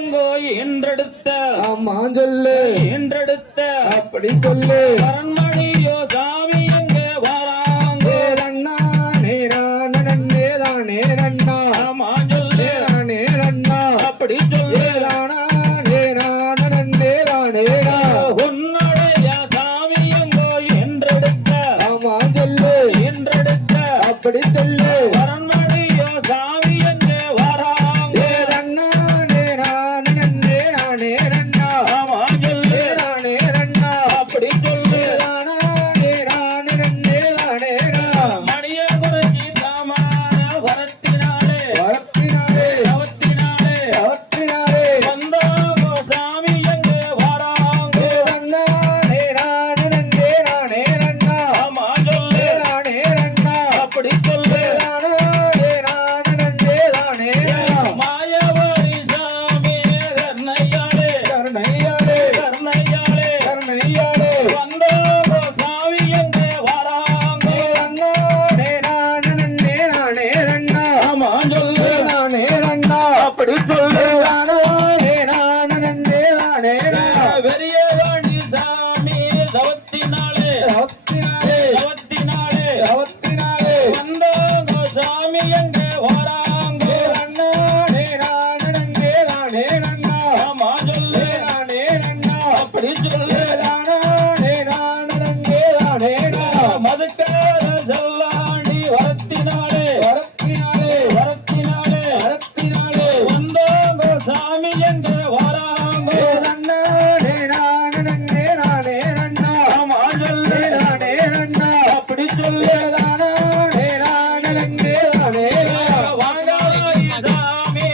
என்றெடுத்த ஆமா சொல்லு என்றெடுத்த அப்படி சொல்லு அரண்மனையோ சாமி எங்க வராங்க அண்ணா நேரானே தானே அண்ணா ஆமா சொல்லு நேரண்ணா அப்படி சொல்லு நேரானே தானே உன்னுடைய சாமி எங்கோ என்றெடுத்த ஆமா சொல்லு என்றெடுத்த அப்படி சொல்லு அரண்மனையோ சாமி எங்க வராங்க ஆமா சொல்லு அப்படி சொல்லு மணிய குறிச்சி தாமான வரத்தினாலே வந்தாங்கோ சாமி எங்க வராங்க ஆமா சொல்லு அப்படி சொல்லு மாயவரி சாமி கர்ணையாளே வந்தாங்கோ சாமி எங்க வராங்க ஆமா சொல்லு அப்படி சொல்லு வெறியவாணி சாமி தவத்தினாலே வந்தாங்கோ சாமி எங்க வராங்க ஆமா சொல்லு அப்படி சொல்லு மதுக்கார செல்லாண்டி வரத்தினாலே வந்தாங்கோ சாமி எங்க வராங்க ஆமா சொல்லு அப்படி சொல்லு வாங்காய் சாமி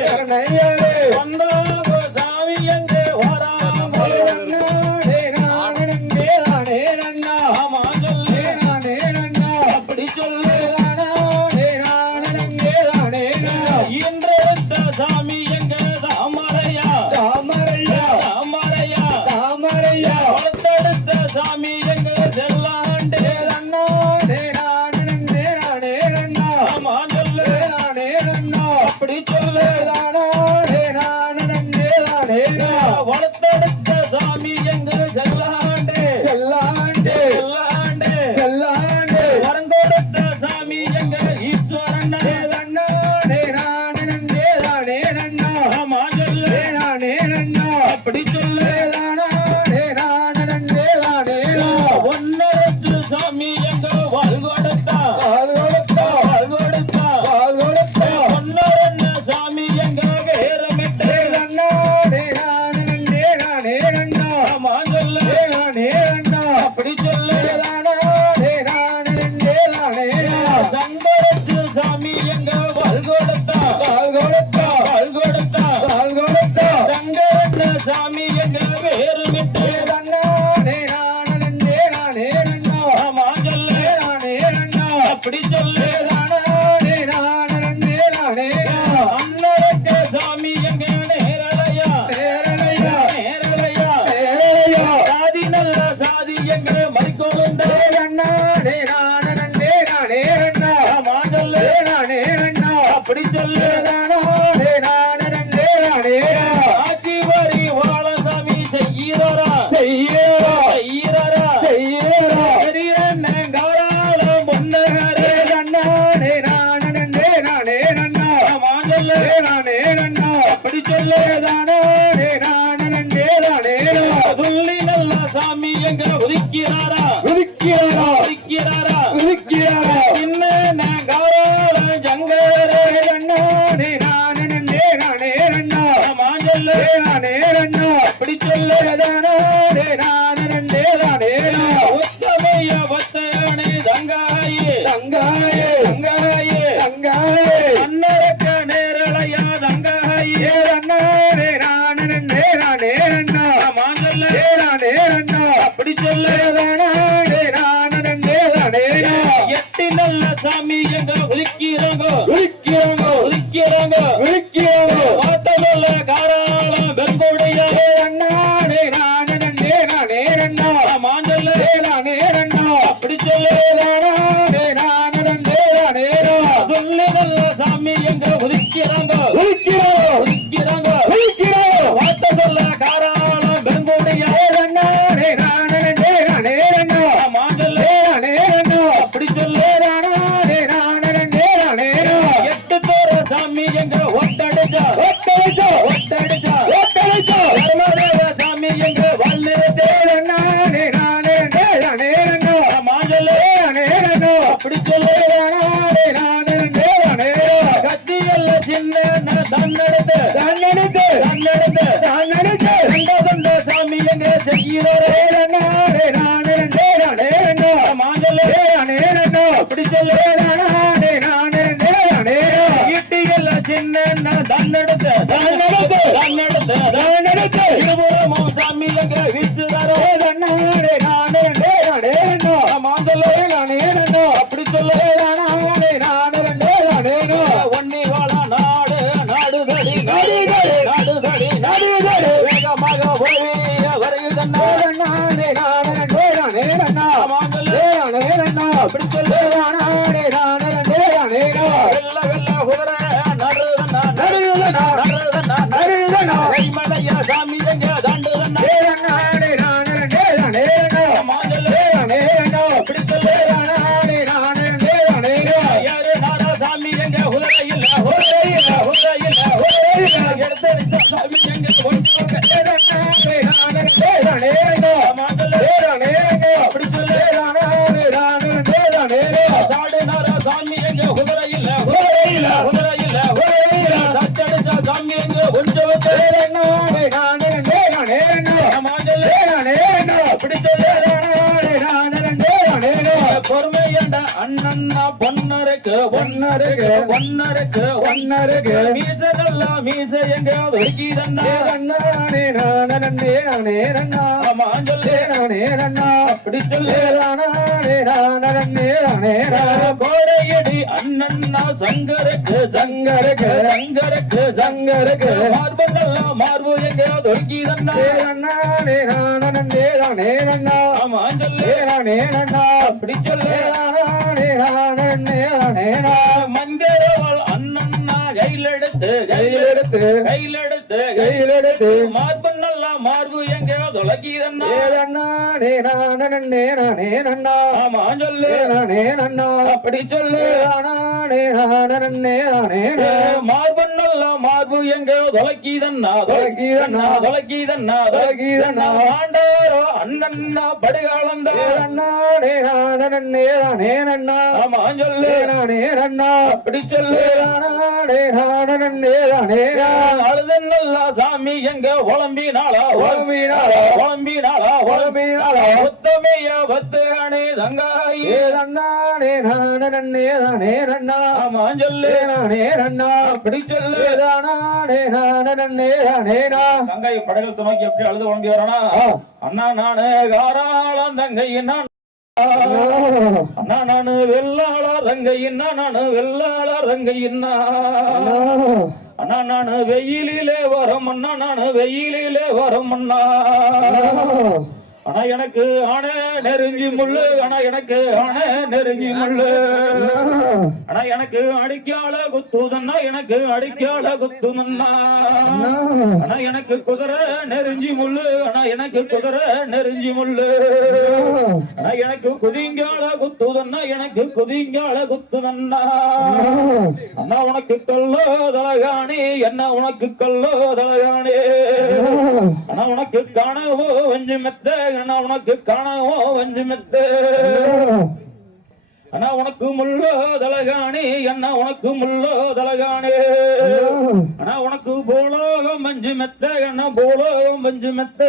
கர்ணையாளே வந்தாங்கோ சாமி எங்க வராங்க ஆமா சொல்லு அப்படி சொல்லு இன்றெடுத்த சாமி எங்க தாமரையா வளர்த்தெடுத்த சாமி எங்க செல்லாண்டே ஆமா சொல்லு அப்படி சொல்லு வளர்த்தெடுத்த சாமி எங்க செல்லாண்டே வரங்கொடுத்த சாமி எங்க ஈஸ்வரன் ஆமா சொல்லு அப்படி சொல்லு ஒன்னரத்து சாமி எங்க வாழ்கொடுத்தா ஒன்னரன்ன சாமி எங்க வேறமிட்டு ஆமா சொல்லு அப்படி சொல்லு சங்கரத்து சாமி எங்க வாழ்கொடுத்தா சங்கரன்ன சாமி எங்க வேறுமிட்டு ஆமா சொல்லு அப்படி சொல்லு அன்னரக்க சாமி எங்க நேரலையா சாதி நல்ல சாதி எங்க மறிக்கோண்டே ஆமா சொல்லு அப்படி சொல்லு ஆட்சி வரி வாழ சாமி செய்யறா கவராளம் பொன்னகரே ஆமா சொல்லு அப்படி சொல்லு துள்ளி நல்ல சாமி எங்க ஒதுக்கிறாரா இன்ன கவராளம் ஜங்கரே ஆமா சொல்லு அப்படி சொல்லு உத்தமைய பத்தனே தங்காயே அன்னரக்க நேரலையா தங்காயே ஆமா சொல்லு அப்படி சொல்லு எட்டி நல்ல சாமி எங்க ஒதுக்கிறாங்க பாட்ட நல்ல காராளம் பெரும்புடைய ஆமா சொல்லு அப்படி சொல்லு சொல்லு நல்ல சாமி எங்க ஒதுக்கிறாங்க ஒதுக்கிறாங்க வாட்ட சொல்ல காராளம் பெருங்கோடிய மாஞ்சல்ல அப்படி சொல்லு எட்டு தோற சாமி எங்க ஒட்டடிச்சா சாமி எங்க வாழ்ந்தே மாஞ்சல்ல அப்படி சொல்லு கத்திகள்ல சின்ன தன்னெடுத்து சாமி எங்க செய்கிறாரே மாஞ்சல்ல அப்படி சொல்லு ஈட்டிகள்ல சின்ன தன்னெடுத்து இருபுறமும் சாமி எங்க வீசுறாரோ மாஞ்சல்ல அப்படி சொல்லு ஒன்னி வாழ நாடுதடி வேகமாக வருகிறதன்னா அப்படி சொல்லு வெள்ள குதிரை நடுதன்னா கைமலைய சாமி எங்க தாண்டுதன்னா அப்படி சொல்லு யாரு நாடா சாமி எங்க உதரையில் எடுத்த சாமி எங்க அப்படி சொல்லு சாடு நாடா சாமி எங்க உதரையில் சச்சடிச்சா சாமி எங்க கொஞ்சம் அப்படி சொல்லு பொறுமையண்டா அண்ணன்னா பொன்னருக்கு மீச நல்லா மீச எங்க ஒதுக்கிதன்னா அப்படி சொல்லு கோடையடி அண்ணன்னா சங்கருக்கு மார்பு நல்லா மார்பு எங்க ஒதுக்கிதன்னா அப்படி சொல்லு மங்கரவாள் அண்ணன்னா கையிலெடுத்து மார்பு நல்லா மார்பு எங்க தொலைக்கிதன்னா சொல்லு அப்படி சொல்லு மார்பு நல்லா மார்பு எங்க தொலைக்கிதன்னா ஆண்டாரோ அண்ணன்னா படுகாலந்த சொல்லு அப்படி சொல்லு அழுதன்னல்லா சாமி எங்க உளம்பினாளா உத்தமைய வத்துகானே தங்காயே சொல்லு அப்படி சொல்லு தங்காய் படகத்தை நோக்கி எப்படி அழுது உழம்பி வரானா அண்ணா நானு காராளம் தங்கை அண்ணா நானு வெள்ளாளர் ரங்கையின்னா அண்ணா நானு வெயிலிலே வரும் அண்ணா ஆனா எனக்கு ஆன நெருங்கி முள்ளு ஆனா எனக்கு அடிக்கால குத்துதன்னா ஆனா எனக்கு குதிரை நெருங்கி முள்ளு ஆனா எனக்கு குதிங்கால குத்துதன்னா அண்ணா உனக்கு கல்லோ தலகாணி என்ன உனக்கு கல்லோ தலகாணி ஆனா உனக்கு காணவோ வஞ்சு மெத்த அண்ணா உனக்கு காணவோ வஞ்சு மெத்த அண்ணா உனக்கு முள்ளோ தலகாணி என்ன உனக்கு முள்ளோ தலகாணி அண்ணா உனக்கு பூலோகம் மஞ்சு மெத்த என்ன பூலோகம் மஞ்சு மெத்த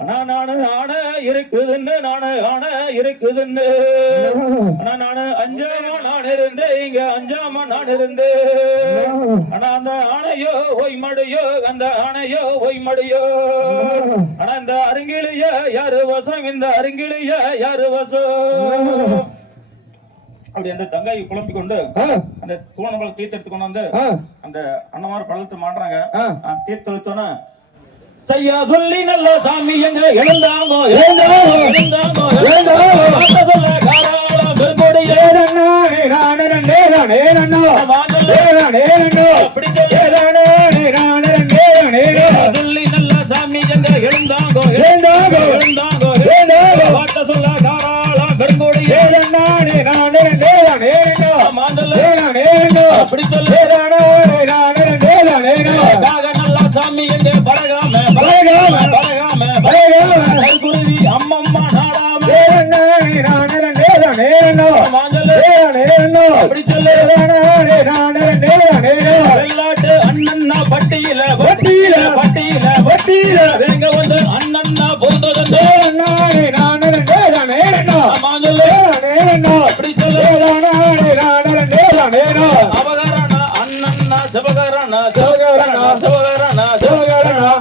அண்ணா நானு ஆன இருக்குதுன்னு அண்ணா நானு அஞ்சாம நான் இருந்தேன் இங்க அஞ்சாம நான் இருந்தேன் ஆனா அந்த ஆணையோ ஓய் மடியோ ஆனா இந்த அருங்கிலிய யாரு வசம் இந்த அருங்கிலிய யாரு வசம் அப்படி அந்த தங்காயை குழம்பிக் கொண்டு அந்த தூணங்களை தீர்த்தெடுத்து கொண்டு வந்து அந்த அண்ணமார் பழத்தை மாட்டுறாங்க. தீர்த்தெடுத்தோன்னா செய்யா சொல்லி நல்ல சாமி எங்க எழுந்தாங்கோ சொல்ல காராள பெருங்கோடி அப்படி சொல்லு சொல்லி நல்ல சாமி எங்க எழுந்தாங்கோ வாட்ட சொல்ல தாராளம் பெருங்கோடி அப்படி சொல்லு நல்ல சாமி எங்க பழகாம குருவி அம்மம்மா நாடாம அப்படி சொல்லு வெள்ளாட்டு அண்ணன்னா பட்டியில வேங்க வந்து அண்ணன்னா போந்தது அப்படி சொல்லு அவகரண அண்ணன்னா சிவகரண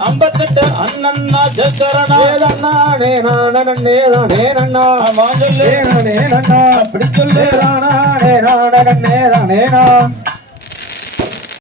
58 அண்ணன்னா சக்கரணா அப்படி சொல்லு